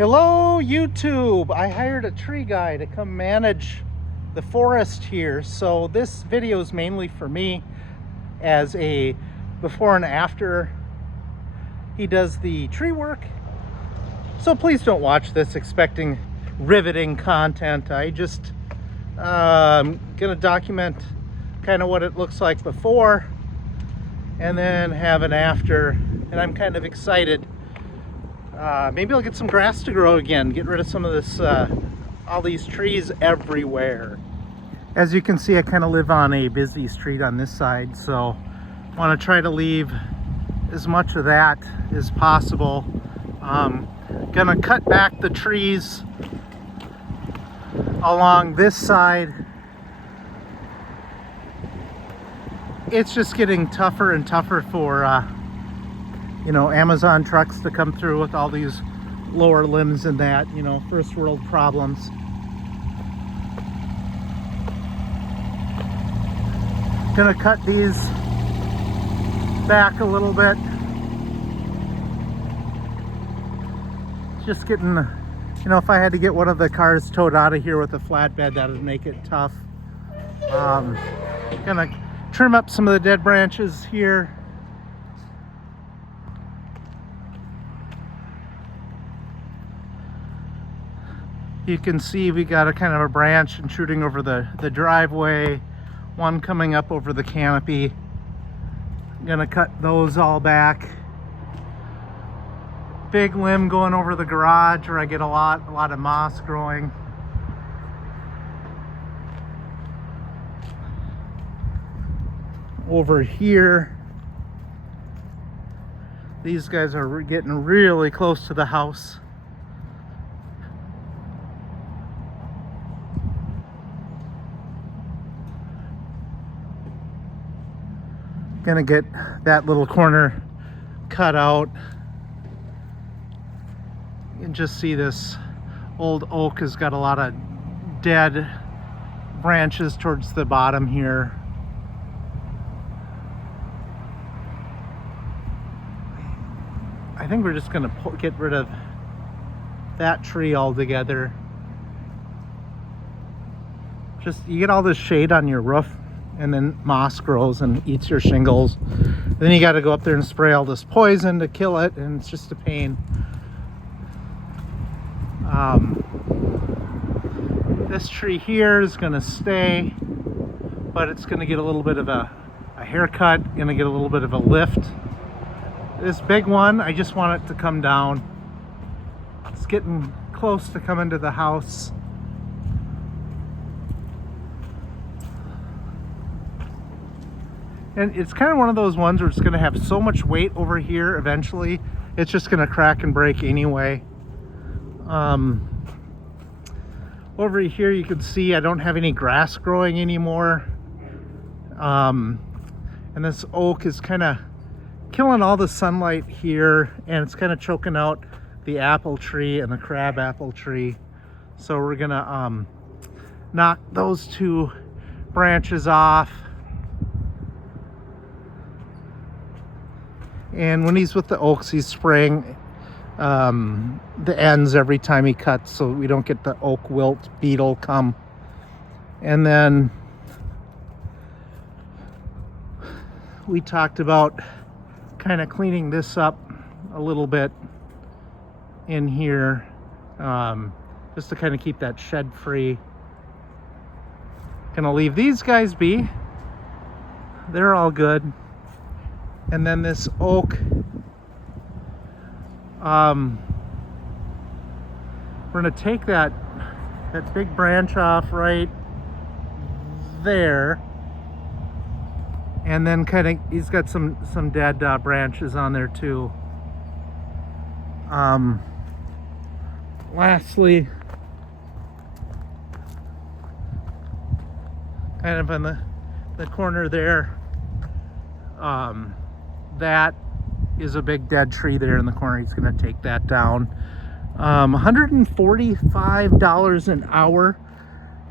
Hello YouTube! I hired a tree guy to come manage the forest here, so this video is mainly for me as a before and after he does the tree work. So please don't watch this expecting riveting content. I just gonna document kind of what it looks like before and then have an after, and I'm kind of excited. Maybe I'll get some grass to grow again, get rid of some of this, all these trees everywhere. As you can see, I kind of live on a busy street on this side, so I want to try to leave as much of that as possible. Gonna cut back the trees along this side. It's just getting tougher and tougher for you know, Amazon trucks to come through with all these lower limbs and that, you know, first world problems. Gonna cut these back a little bit. Just getting, you know, if I had to get one of the cars towed out of here with a flatbed, that would make it tough. Gonna trim up some of the dead branches here. You can see we got a kind of a branch intruding over the driveway, one coming up over the canopy. I'm gonna cut those all back. Big limb going over the garage where I get a lot of moss growing. Over here, these guys are getting really close to the house. Gonna get that little corner cut out. You can just see this old oak has got a lot of dead branches towards the bottom here. I think we're just gonna get rid of that tree altogether. Just, you get all this shade on your roof, and then moss grows and eats your shingles. Then you got to go up there and spray all this poison to kill it, and it's just a pain. This tree here is going to stay, but it's going to get a little bit of a haircut, going to get a little bit of a lift. This big one, I just want it to come down. It's getting close to coming to the house. And it's kind of one of those ones where it's going to have so much weight over here eventually, it's just going to crack and break anyway. Over here you can see I don't have any grass growing anymore. And this oak is kind of killing all the sunlight here, and it's kind of choking out the apple tree and the crab apple tree. So we're going to knock those two branches off. And when he's with the oaks, he's spraying the ends every time he cuts, so we don't get the oak wilt beetle come. And then we talked about kind of cleaning this up a little bit in here, just to kind of keep that shed free. Gonna leave these guys be. They're all good. And then this oak, we're gonna take that big branch off right there, and then kind of, he's got some dead branches on there too. Lastly, kind of in the corner there, that is a big dead tree there in the corner. He's going to take that down. $145 an hour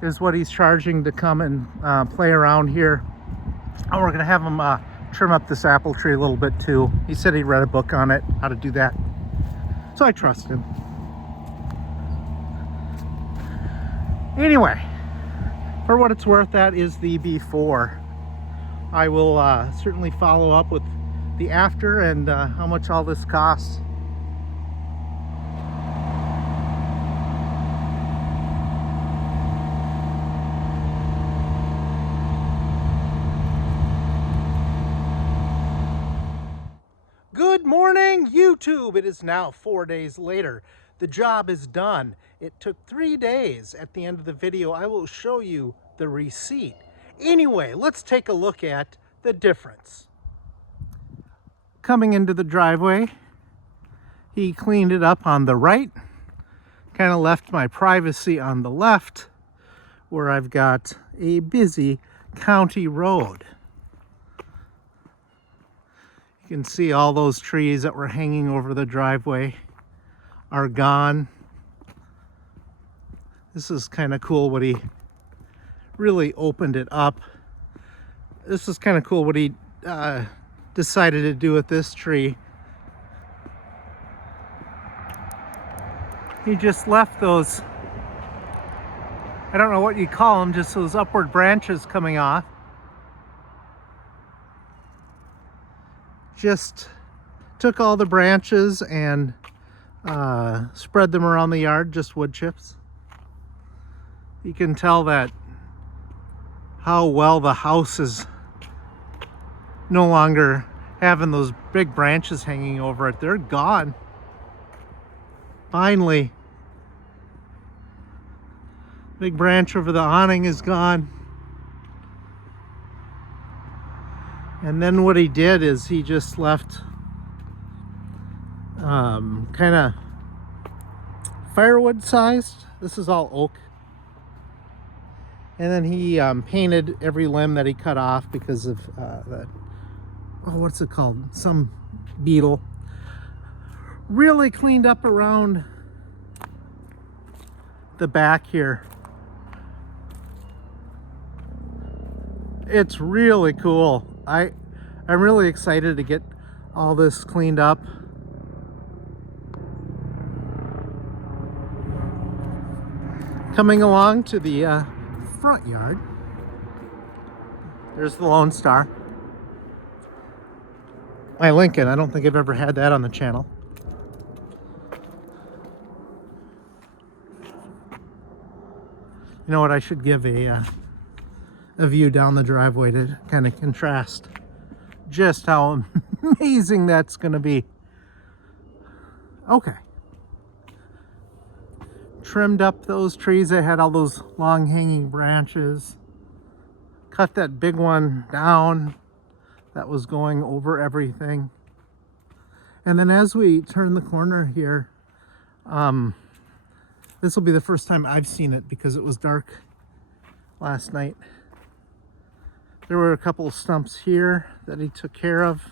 is what he's charging to come and play around here. Oh, we're going to have him trim up this apple tree a little bit too. He said he read a book on it, how to do that. So I trust him. Anyway, for what it's worth, that is the before. I will certainly follow up with the after and how much all this costs. Good morning, YouTube. It is now 4 days later. The job is done. It took 3 days. At the end of the video, I will show you the receipt. Anyway, let's take a look at the difference. Coming into the driveway, he cleaned it up on the right, kind of left my privacy on the left, where I've got a busy county road. You can see all those trees that were hanging over the driveway are gone. This is kind of cool what he really opened it up. This is kind of cool what he decided to do with this tree. He just left those, I don't know what you call them, just those upward branches coming off. Just took all the branches and spread them around the yard, just wood chips. You can tell that how well the house is no longer having those big branches hanging over it. They're gone. Finally. Big branch over the awning is gone. And then what he did is he just left kind of firewood sized. This is all oak. And then he painted every limb that he cut off because of the, what's it called? Some beetle. Really cleaned up around the back here. It's really cool. I'm really excited to get all this cleaned up. Coming along to the front yard. There's the Lone Star. My Lincoln. I don't think I've ever had that on the channel. You know what? I should give a view down the driveway to kind of contrast just how amazing that's going to be. Okay. Trimmed up those trees that had all those long hanging branches. Cut that big one down that was going over everything. And then as we turn the corner here, this will be the first time I've seen it because it was dark last night. There were a couple of stumps here that he took care of.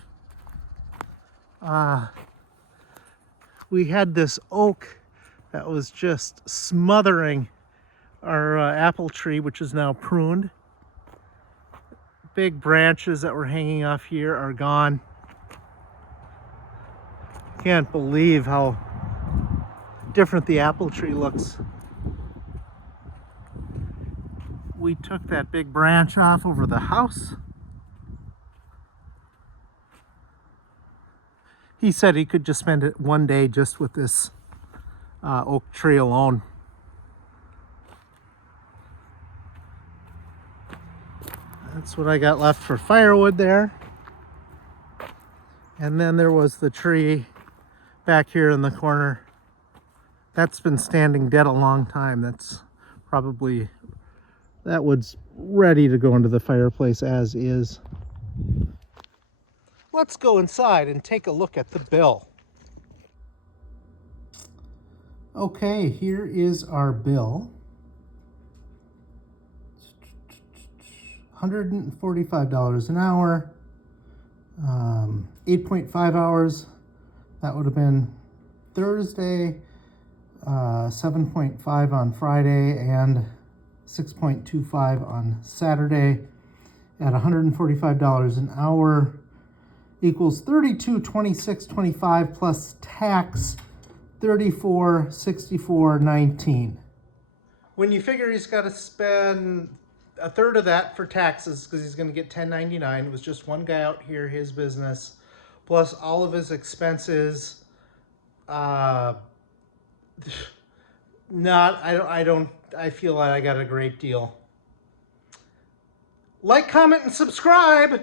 We had this oak that was just smothering our apple tree, which is now pruned. Big branches that were hanging off here are gone. Can't believe how different the apple tree looks. We took that big branch off over the house. He said he could just spend it one day just with this oak tree alone. That's what I got left for firewood there. And then there was the tree back here in the corner. That's been standing dead a long time. That's probably, that wood's ready to go into the fireplace as is. Let's go inside and take a look at the bill. Okay, here is our bill. $145 an hour, 8.5 hours. That would have been Thursday, 7.5 on Friday, and 6.25 on Saturday at $145 an hour equals $32.26.25 plus tax $34.64.19. when you figure he's got to spend a third of that for taxes because he's going to get 1099. It was just one guy out here, his business, plus all of his expenses. I feel like I got a great deal. Like, comment, and subscribe.